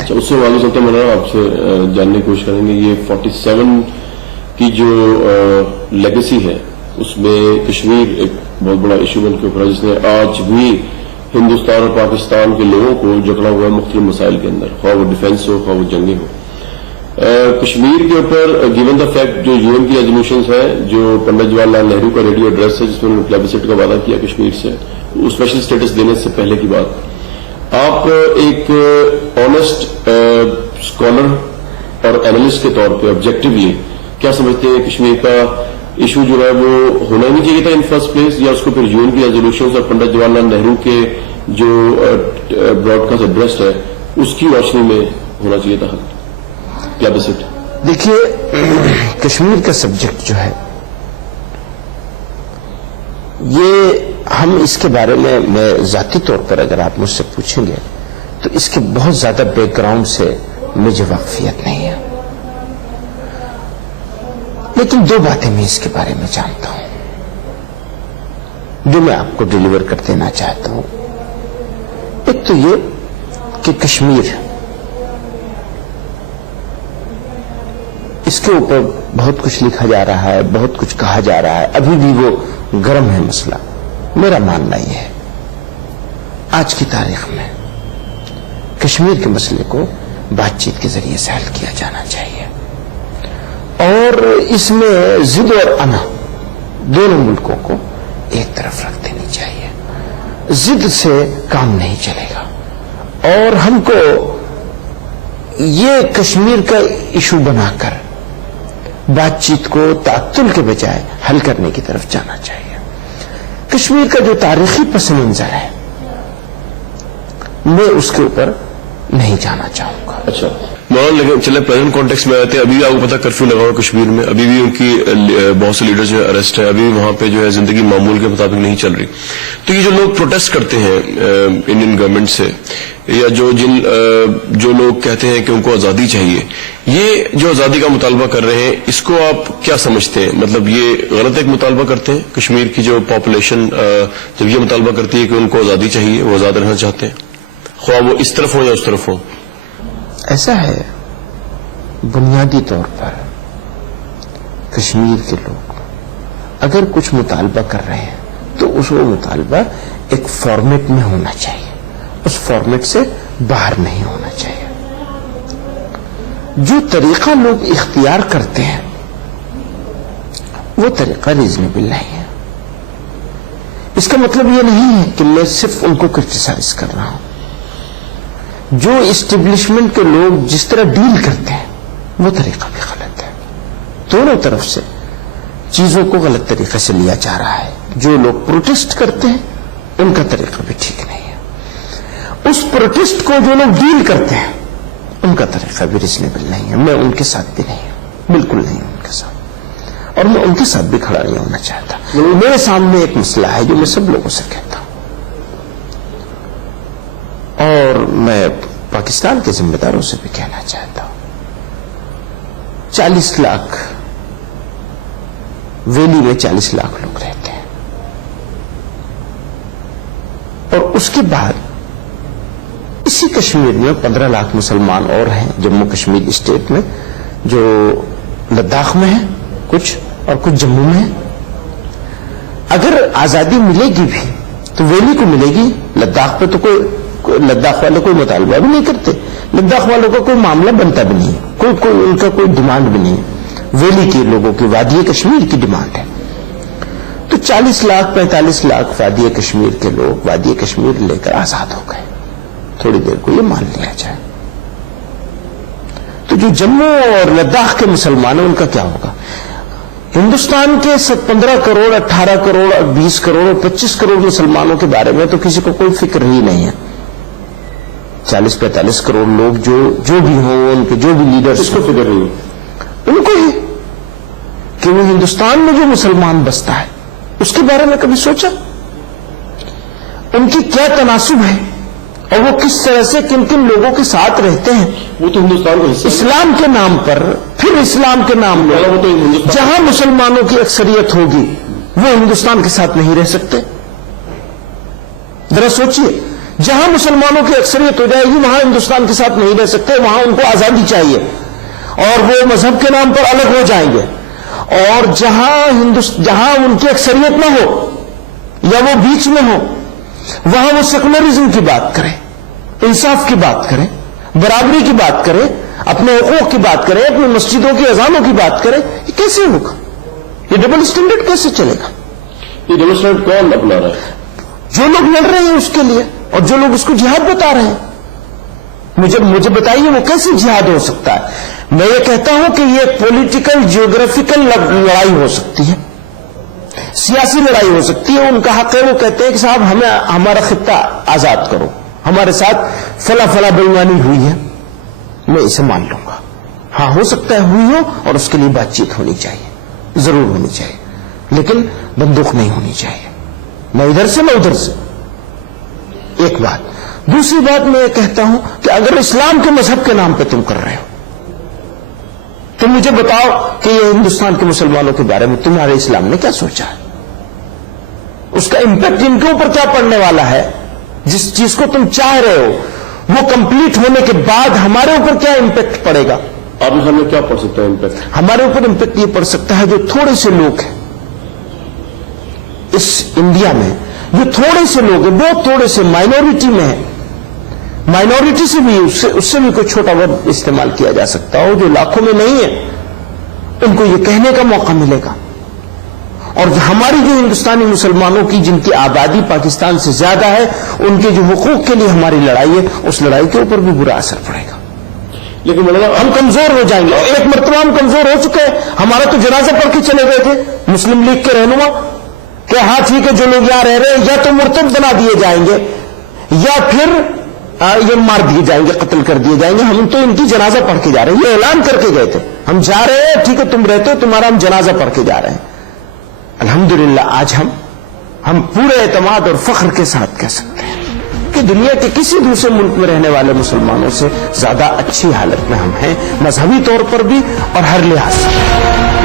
ہیں. اس سے معلوم ہوتا ہے آپ سے جاننے کی کوشش کریں گے یہ 47 کی جو لیگیسی ہے اس میں کشمیر ایک بہت بڑا ایشو بن کے ابھرا جس نے آج بھی ہندوستان اور پاکستان کے لوگوں کو جکڑا ہوا ہے مختلف مسائل کے اندر، خواہ وہ ڈیفینس ہو خواہ وہ جنگیں ہو. کشمیر کے اوپر گیون دا فیکٹ جو UN کی ریزولوشنز ہیں، جو پنڈت جواہر لال نہرو کا ریڈیو ایڈریس ہے جس میں انہوں نے پلیبسٹ کا وعدہ کیا کشمیر سے، اسپیشل اسٹیٹس دینے سے پہلے کی بات، آپ ایک آنےسٹ اسکالر اور اینالسٹ کے طور پہ آبجیکٹولی کیا سمجھتے ہیں کشمیر کا ایشو جو ہے وہ ہونا نہیں چاہیے تھا ان فرسٹ پلیس، یا اس کو پھر UN کی ریزولوشنز اور پنڈت جواہر لال نہرو کے جو براڈ کاسٹ ایڈریس ہے اس کی روشنی میں ہونا چاہیے تھا حل؟ دیکھیے کشمیر کا سبجیکٹ جو ہے یہ ہم اس کے بارے میں ذاتی طور پر اگر آپ مجھ سے پوچھیں گے تو اس کے بہت زیادہ بیک گراؤنڈ سے مجھے واقفیت نہیں ہے، لیکن دو باتیں میں اس کے بارے میں جانتا ہوں جو میں آپ کو ڈیلیور کر دینا چاہتا ہوں. ایک تو یہ کہ کشمیر اس کے اوپر بہت کچھ لکھا جا رہا ہے، بہت کچھ کہا جا رہا ہے، ابھی بھی وہ گرم ہے مسئلہ. میرا ماننا یہ ہے آج کی تاریخ میں کشمیر کے مسئلے کو بات چیت کے ذریعے سے حل کیا جانا چاہیے، اور اس میں ضد اور انا دونوں ملکوں کو ایک طرف رکھ دینی چاہیے. ضد سے کام نہیں چلے گا، اور ہم کو یہ کشمیر کا ایشو بنا کر بات چیت کو تعطل کے بجائے حل کرنے کی طرف جانا چاہیے. کشمیر کا جو تاریخی پس منظر ہے میں اس کے اوپر نہیں جانا چاہوں گا. اچھا لیکن چلے پریزنٹ کانٹیکس میں آتے ہیں. ابھی بھی آپ کو پتا کرفیو لگا ہوا کشمیر میں، ابھی بھی ان کی بہت سے لیڈر جو ہے اریسٹ ہیں، ابھی بھی وہاں پہ جو ہے زندگی معمول کے مطابق نہیں چل رہی. تو یہ جو لوگ پروٹیسٹ کرتے ہیں انڈین گورنمنٹ سے، یا جو لوگ کہتے ہیں کہ ان کو آزادی چاہیے، یہ جو آزادی کا مطالبہ کر رہے ہیں اس کو آپ کیا سمجھتے ہیں؟ مطلب یہ غلط ایک مطالبہ کرتے ہیں؟ کشمیر کی جو پاپولیشن جب یہ مطالبہ کرتی ہے کہ ان کو آزادی چاہیے، وہ آزاد رہنا چاہتے ہیں، خواہ وہ اس طرف ہو یا اس طرف ہو. ایسا ہے بنیادی طور پر کشمیر کے لوگ اگر کچھ مطالبہ کر رہے ہیں تو اس وہ مطالبہ ایک فارمیٹ میں ہونا چاہیے، اس فارمیٹ سے باہر نہیں ہونا چاہیے. جو طریقہ لوگ اختیار کرتے ہیں وہ طریقہ ریزنیبل نہیں ہے. اس کا مطلب یہ نہیں ہے کہ میں صرف ان کو کرٹیسائز کر رہا ہوں. جو اسٹیبلشمنٹ کے لوگ جس طرح ڈیل کرتے ہیں وہ طریقہ بھی غلط ہے. دونوں طرف سے چیزوں کو غلط طریقے سے لیا جا رہا ہے. جو لوگ پروٹیسٹ کرتے ہیں ان کا طریقہ بھی ٹھیک نہیں ہے، اس پروٹیسٹ کو جو لوگ ڈیل کرتے ہیں ان کا طریقہ بھی ریزنیبل نہیں ہے. میں ان کے ساتھ بھی نہیں ہوں، بالکل نہیں ہوں ان کے ساتھ، اور میں ان کے ساتھ بھی کھڑا نہیں ہونا چاہتا. میرے سامنے ایک مسئلہ ہے جو میں سب لوگوں سے کہتا ہوں، اور میں پاکستان کے ذمہ داروں سے بھی کہنا چاہتا ہوں. 40 لاکھ ویلی میں 40 لاکھ لوگ رہتے ہیں، اور اس کے بعد اسی کشمیر میں 15 لاکھ مسلمان اور ہیں جموں کشمیر اسٹیٹ میں، جو لداخ میں ہیں کچھ اور کچھ جموں میں ہیں. اگر آزادی ملے گی بھی تو ویلی کو ملے گی. لداخ پہ تو لداخ والے کوئی مطالبہ بھی نہیں کرتے، لداخ والوں کا کوئی معاملہ بنتا بھی نہیں ہے، کوئی ان کا کوئی ڈیمانڈ بھی نہیں ہے. ویلی کے لوگوں کی، وادی کشمیر کی ڈیمانڈ ہے. تو 40 لاکھ 45 لاکھ وادی کشمیر کے لوگ وادی کشمیر لے کر آزاد ہو گئے. تھوڑی دیر کو یہ مان لیا جائے تو جو جموں اور لداخ کے مسلمان ہیں ان کا کیا ہوگا؟ ہندوستان کے 15 کروڑ 18 کروڑ 20 کروڑ 25 کروڑ مسلمانوں کے بارے میں تو کسی کو کوئی فکر ہی نہیں ہے. 40-45 کروڑ لوگ جو بھی ہوں، ان کے جو بھی لیڈرز کو فکر نہیں ہے، ان کو ہی کہ وہ ہندوستان میں جو مسلمان بستا ہے اس کے بارے میں کبھی سوچا؟ ان کی کیا تناسب ہے اور وہ کس طرح سے کن کن لوگوں کے ساتھ رہتے ہیں؟ وہ تو ہندوستان کا حصہ اسلام کے نام پر، پھر اسلام کے نام میں جہاں مسلمانوں کی اکثریت ہوگی وہ ہندوستان کے ساتھ نہیں رہ سکتے. ذرا سوچئے، جہاں مسلمانوں کی اکثریت ہو جائے گی وہاں ہندوستان کے ساتھ نہیں رہ سکتے, وہاں ان کو آزادی چاہیے اور وہ مذہب کے نام پر الگ ہو جائیں گے. اور جہاں ان کی اکثریت نہ ہو یا وہ بیچ میں ہو وہاں وہ سیکولرزم کی بات کریں, انصاف کی بات کریں, برابری کی بات کریں, اپنے حقوق کی بات کریں, اپنی مسجدوں کی اذانوں کی بات کریں. یہ کیسے ہوگا؟ یہ ڈبل اسٹینڈرڈ کیسے چلے گا؟ یہ ڈبل اسٹینڈرڈ کون اپنا رہا ہے؟ جو لوگ لڑ رہے ہیں اس کے لیے اور جو لوگ اس کو جہاد بتا رہے ہیں. مجھے بتائیے وہ کیسے جہاد ہو سکتا ہے؟ میں یہ کہتا ہوں کہ یہ پولیٹیکل جیوگرافیکل لڑائی ہو سکتی ہے, سیاسی لڑائی ہو سکتی ہے. ان کا حق ہے, وہ کہتے ہیں کہ صاحب ہمیں ہمارا خطہ آزاد کرو, ہمارے ساتھ فلاں بےایمانی ہوئی ہے, میں اسے مان لوں گا. ہاں ہو سکتا ہے ہوئی ہو اور اس کے لیے بات چیت ہونی چاہیے, ضرور ہونی چاہیے, لیکن بندوق نہیں ہونی چاہیے, نہ ادھر سے نہ ادھر سے. ایک بات. دوسری بات میں یہ کہتا ہوں کہ اگر اسلام کے مذہب کے نام پہ تم کر رہے ہو تو مجھے بتاؤ کہ یہ ہندوستان کے مسلمانوں کے بارے میں تمہارے اسلام نے کیا سوچا ہے, اس کا امپیکٹ ان کے اوپر کیا پڑنے والا ہے. جس چیز کو تم چاہ رہے ہو وہ کمپلیٹ ہونے کے بعد ہمارے اوپر کیا امپیکٹ پڑے گا؟ آپ کے سامنے کیا پڑ سکتا ہے امپیکٹ؟ ہمارے اوپر امپیکٹ یہ پڑ سکتا ہے جو تھوڑے سے لوگ ہیں اس انڈیا میں, جو تھوڑے سے لوگ ہیں, بہت تھوڑے سے مائنورٹی میں ہیں, مائنورٹی سے بھی اس سے بھی کوئی چھوٹا ورڈ استعمال کیا جا سکتا ہو, جو لاکھوں میں نہیں ہے, ان کو یہ کہنے کا موقع ملے گا. اور ہماری جو ہندوستانی مسلمانوں کی جن کی آبادی پاکستان سے زیادہ ہے, ان کے جو حقوق کے لیے ہماری لڑائی ہے, اس لڑائی کے اوپر بھی برا اثر پڑے گا. لیکن مولانا ہم کمزور ہو جائیں گے. ایک مرتبہ ہم کمزور ہو چکے ہیں. ہمارا تو جنازہ پڑھ کے چلے گئے تھے مسلم لیگ کے رہنما کہ ہاں ٹھیک ہے, جو لوگ یہاں رہ رہے ہیں یا تو مرتد بنا دیے جائیں گے یا پھر یہ مار دیے جائیں گے, قتل کر دیے جائیں گے. ہم تو ان کی جنازہ پڑھ کے جا رہے ہیں, یہ اعلان کر کے گئے تھے, ہم جا رہے ہیں, ٹھیک ہے تم رہتے ہو, تمہارا ہم جنازہ پڑھ کے جا رہے ہیں. الحمدللہ آج ہم پورے اعتماد اور فخر کے ساتھ کہہ سکتے ہیں کہ دنیا کے کسی دوسرے ملک میں رہنے والے مسلمانوں سے زیادہ اچھی حالت میں ہم ہیں, مذہبی طور پر بھی اور ہر لحاظ سے.